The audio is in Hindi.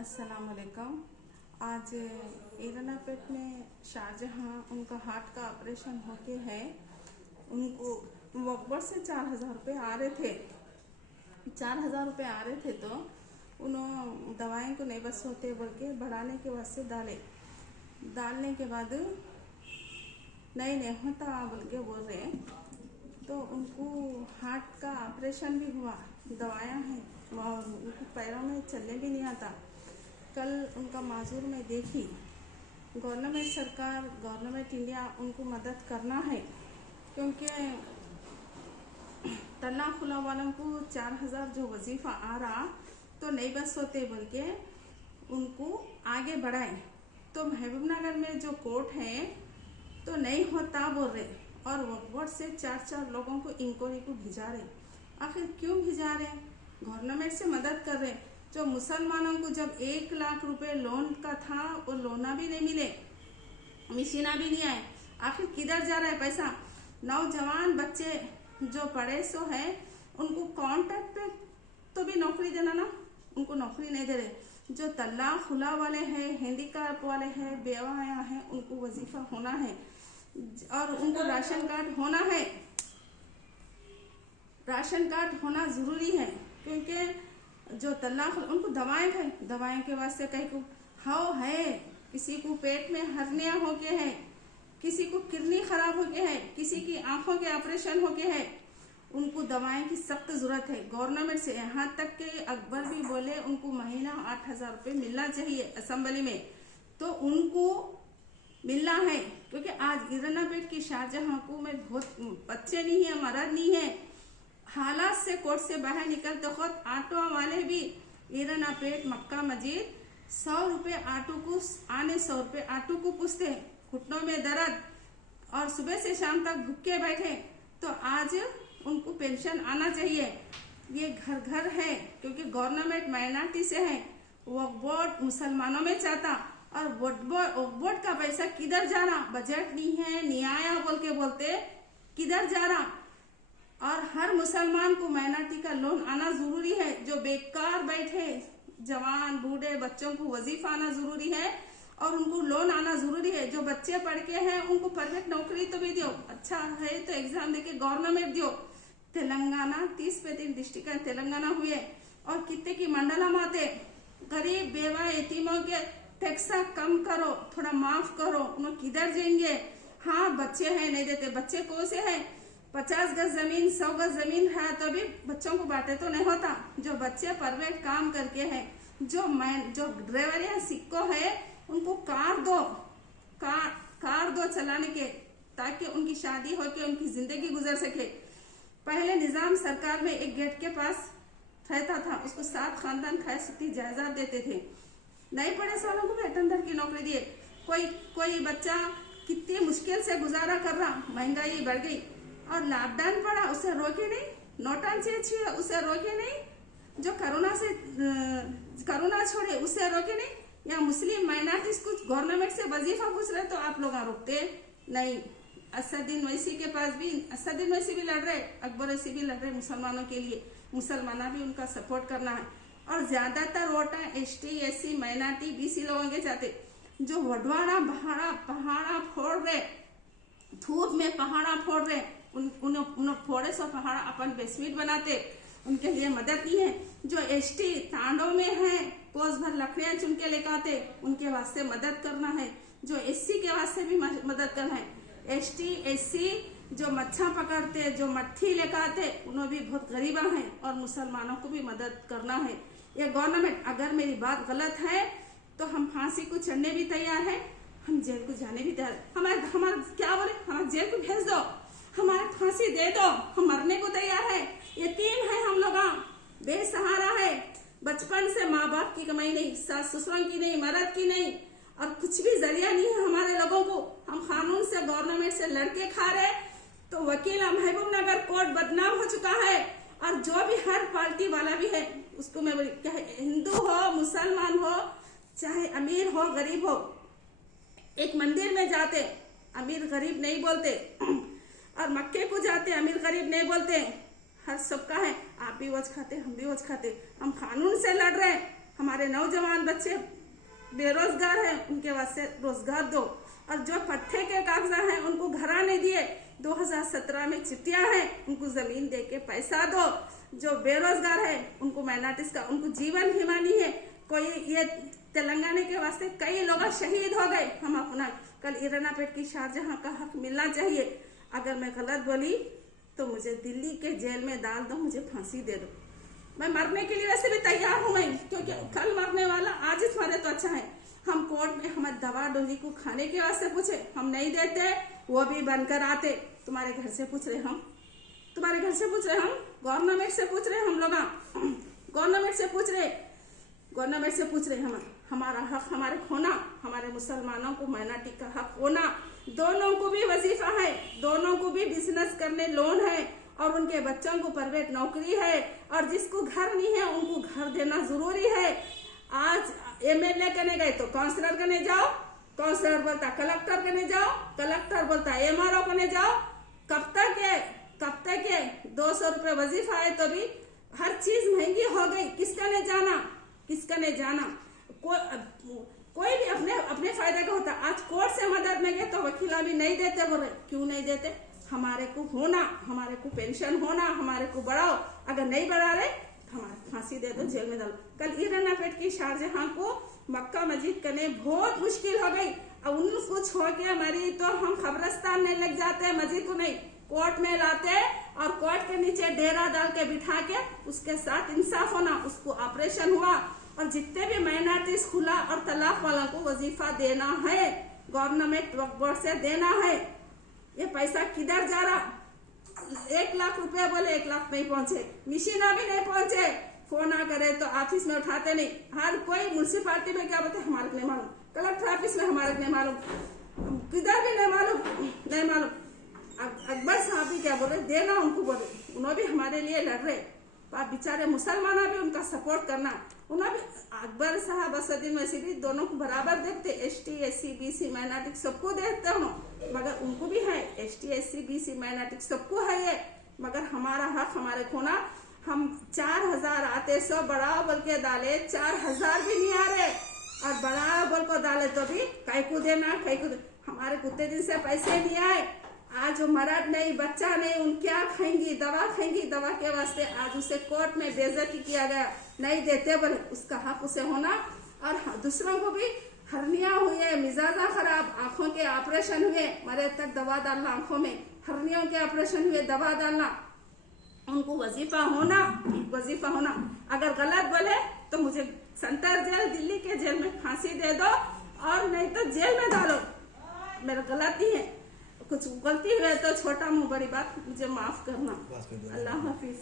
अस्सलाम वालेकुम। आज एरनापेट में शाहजहां उनका हार्ट का ऑपरेशन होके है। उनको वकबर से 4,000 रुपये आ रहे थे। 4,000 रुपये आ रहे थे तो उन्होंने दवाएं को नहीं बस होते बोल के बढ़ाने के वास्ते डालने के बाद नहीं होता बोल के बोल रहे। तो उनको हार्ट का ऑपरेशन भी हुआ, दवाएं हैं और उनको पैरों में चलने भी नहीं आता। कल उनका माजूर में देखी, गवर्नमेंट इंडिया उनको मदद करना है, क्योंकि तल्ला खुला वालों को 4,000 जो वजीफा आ रहा तो नहीं बस होते बोल के उनको आगे बढ़ाए। तो महबूबनगर में जो कोर्ट है तो नहीं होता बोल रहे और वकबर से 4 लोगों को इंक्वायरी को भिजा रहे। आखिर क्यों भिजा रहे? गवर्नमेंट से मदद कर रहे। जो मुसलमानों को जब 1 लाख रुपए लोन का था वो लोना भी नहीं मिले, मिशीना भी नहीं आए। आखिर किधर जा रहा है पैसा? नौजवान बच्चे जो पढ़े सो है उनको कॉन्ट्रैक्ट पे तो भी नौकरी देना ना, उनको नौकरी नहीं दे रहे। जो तल्ला खुला वाले हैं, हैंडीकैप वाले हैं, बेवायां हैं, उनको वजीफा होना है और उनको राशन कार्ड होना है। राशन कार्ड होना जरूरी है, क्योंकि जो तल्ला उनको दवाएं के वास्ते कहीं को हाव है, किसी को पेट में हर्निया हो गया है, किसी को किडनी खराब हो गया है, किसी की आंखों के ऑपरेशन हो गया है, उनको दवाएं की सख्त जरूरत है गवर्नमेंट से। यहाँ तक कि अकबर भी बोले उनको महीना 8,000 रुपये मिलना चाहिए असेंबली में, तो उनको मिलना है। क्योंकि आज एरनापेट की शाहजहां को में बहुत बच्चे नहीं है, मर्द नहीं है, हालात से कोर्ट से बाहर निकलते खुद ऑटो वाले भी एरनापेट मक्का मस्जिद 100 रुपये ऑटो को आने, 100 रुपये ऑटो को पूछते, घुटनों में दर्द और सुबह से शाम तक भूखे बैठे। तो आज उनको पेंशन आना चाहिए। ये घर घर है, क्योंकि गवर्नमेंट माइनॉरिटी से है, वक्फ बोर्ड मुसलमानों में चाहता और वक्फ बोर्ड का पैसा किधर जा रहा? बजट नहीं है, नहीं आया बोल के बोलते किधर जा रहा? और हर मुसलमान को माइनॉरिटी का लोन आना जरूरी है। जो बेकार बैठे जवान बूढ़े बच्चों को वजीफा आना जरूरी है और उनको लोन आना जरूरी है। जो बच्चे पढ़ के हैं उनको परफेक्ट नौकरी तो भी दो, अच्छा है तो एग्जाम देके गवर्नमेंट दो। तेलंगाना 30 डिस्ट्रिक्ट तेलंगाना हुए और कितने की मंडलम आते। गरीब बेवा यतीमों के टैक्स कम करो, थोड़ा माफ करो, उन्हें किधर जाएंगे? हाँ बच्चे हैं नहीं देते, बच्चे कौन से है? 50 गज जमीन 100 गज जमीन है तो भी बच्चों को बांटे तो नहीं होता। जो बच्चे परफेक्ट काम करके है, जो ड्राइवर या सिक्को है उनको कार दो चलाने के, ताकि उनकी शादी हो के उनकी जिंदगी गुजर सके। पहले निजाम सरकार में एक गेट के पास रहता था, उसको 7 खानदान खैसती जायदाद देते थे। नहीं पढ़े वालों को भी अटेंडर की नौकरी दिए। कोई बच्चा कितनी मुश्किल से गुजारा कर रहा, महंगाई बढ़ गई और लॉकडाउन पड़ा, उसे रोके नहीं। नोटबंदी अच्छी है, उसे रोके नहीं। जो कोरोना छोड़े उसे रोके नहीं। या मुस्लिम माइनॉरिटीज कुछ गवर्नमेंट से वजीफा पूछ रहे तो आप लोग रोकते नहीं। असदुद्दीन ओवैसी के पास भी असदुद्दीन ओवैसी भी लड़ रहे, अकबर ओवैसी भी लड़ रहे मुसलमानों के लिए। मुसलमाना भी उनका सपोर्ट करना है और ज्यादातर vote ST SC minority BC लोगों के चाहते। जो वडवाड़ा पहाड़ा फोड़ रहे, धूप में पहाड़ा फोड़ रहे, उन्हें फोड़े सो पहाड़ अपन बेसमेंट बनाते, उनके लिए मदद नहीं है। जो ST तांडों में है, कोस भर लकड़ियां चुन के लेकर आते, उनके वास्ते मदद करना है। जो SC के वास्ते भी मदद करना है। ST SC जो मच्छा पकड़ते, जो मट्ठी लेकर आते, उन्हें भी बहुत गरीबा है और मुसलमानों को भी मदद करना है। ये गवर्नमेंट, अगर मेरी बात गलत है तो हम फांसी को चढ़ने भी तैयार है, हम जेल को जाने भी तैयार। हमारे क्या बोले, हमारे जेल को भेज दो, हमारे फांसी दे दो, हम मरने को तैयार है। यतीम है हम लोग, बेसहारा है, बचपन से माँ बाप की कमाई नहीं, सास ससुरों की नहीं, मर्द की नहीं और कुछ भी जरिया नहीं है हमारे लोगों को। हम कानून से गवर्नमेंट से लड़के खा रहे। तो वकील महबूबनगर कोर्ट बदनाम हो चुका है और जो भी हर पार्टी वाला भी है उसको मैं बोली, चाहे हिंदू हो मुसलमान हो, चाहे अमीर हो गरीब हो, एक मंदिर में जाते अमीर गरीब नहीं बोलते और मक्के को जाते अमीर गरीब नहीं बोलते। हर सबका है, आप भी वज खाते हम भी वज खाते। हम कानून से लड़ रहे हैं, हमारे नौजवान बच्चे बेरोजगार हैं, उनके वास्ते रोजगार दो। और जो पट्टे के कागजात हैं उनको घराने दिए, 2017 में चिट्ठियां हैं, उनको जमीन दे के पैसा दो। जो बेरोजगार है उनको माइनॉरिटीज का उनको जीवन बीमा नहीं है। कोई ये तेलंगाना के वास्ते कई लोग शहीद हो गए। हम अपना कल इराना पेट की शाहजहां का हक मिलना चाहिए। अगर मैं गलत बोली तो मुझे दिल्ली के जेल में डाल दो, मुझे फांसी दे दो। मैं मरने के लिए वैसे भी तैयार हूँ मैं, क्योंकि कल मरने वाला आज ही मरे तो अच्छा है। हम कोर्ट में हमारे दवा डोली को खाने के वास्ते पूछे, हम नहीं देते, वो भी बनकर आते। तुम्हारे घर से पूछ रहे हम, तुम्हारे घर से पूछ रहे हम, गवर्नमेंट से पूछ रहे हम लोग, गवर्नमेंट से पूछ रहे, गवर्नमेंट से पूछ रहे हम हमारा हक हमारे खोना, हमारे मुसलमानों को माइनॉरिटी का हक होना। दोनों को भी वजीफा है, दोनों को भी बिजनेस करने लोन है, और उनके बच्चों को प्राइवेट नौकरी है, और जिसको घर नहीं है उनको घर देना जरूरी है। आज एमएलए करने गए तो काउंसलर करने जाओ, काउंसलर बोलता कलेक्टर करने जाओ, कलेक्टर बोलता एमआरओ करने जाओ। कब तक है, कब तक है? 200 रुपये वजीफा है तो भी हर चीज महंगी हो गई। किसका ने जाना, किसका ने जाना? कोई भी अपने अपने फायदे का होता। आज कोर्ट से मदद में गए तो वकीला भी नहीं देते, बोले क्यों नहीं देते? हमारे को होना, हमारे को पेंशन होना, हमारे को बढ़ाओ। अगर नहीं बढ़ा रहे हमारे फांसी दे दो, जेल में डालो। कल इराना पेट की शाहजहां को मक्का मस्जिद करने बहुत मुश्किल हो गई। अब उनको छोड़ के मरी तो हम खबरस्तान नहीं लग जाते, मस्जिद को नहीं कोर्ट में लाते, और कोर्ट के नीचे डेरा डाल के बिठा के उसके साथ इंसाफ होना। उसको ऑपरेशन हुआ, और जितने भी माइनॉरिटीज खुला और तलाक वालों को वजीफा देना है, गवर्नमेंट बोर्ड से देना है। ये पैसा किधर जा रहा? 1 लाख रुपया बोले, 1 लाख नहीं पहुंचे, मिशीना भी नहीं पहुंचे। फोन ना करे तो ऑफिस में उठाते नहीं। हर कोई म्यूनसिपालिटी में क्या बोलते हमारे को नहीं मालूम, कलेक्टर ऑफिस में हमारे को नहीं मालूम, किधर भी नहीं मालूम, नहीं मालूम। अकबर साहब भी क्या बोल रहे, देना उनको बोले, उन्होंने भी हमारे लिए लड़ रहे। आप बेचारे मुसलमाना भी उनका सपोर्ट करना। उन्होंने भी अकबर साहब असदुद्दीन वसीरी दोनों को बराबर देखते, ST SC BC माइनॉरिटी सबको देखते हो, मगर उनको भी है ST SC BC माइनॉरिटी सबको है ये। मगर हमारा हक हमारे खोना। हम 4000 आते, 100 बढ़ाओ बोल के डाले, 4000 भी नहीं आ रहे, और बढ़ाओ बोल को डाले तो भी कई को देना, कई को हमारे कुत्ते दिन से पैसे नहीं आए। आज मर्द नहीं, बच्चा नहीं, उन क्या खाएंगी? दवा खाएंगी। दवा के वास्ते आज उसे कोर्ट में बेइज्जती किया गया, नहीं देते बोले। उसका हक उसे होना। और दूसरों को भी हर्निया हुई है, मिजाजा खराब, आंखों के ऑपरेशन हुए, मरे तक दवा डालना, आंखों में हर्नियों के ऑपरेशन हुए, दवा डालना, उनको वजीफा होना, वजीफा होना। अगर गलत बोले तो मुझे सेंट्रल जेल, दिल्ली के जेल में फांसी दे दो, और नहीं तो जेल में डालो। मेरा गलती है, कुछ गलती हुए तो छोटा मुंह बड़ी बात, मुझे माफ करना। अल्लाह हाफिज।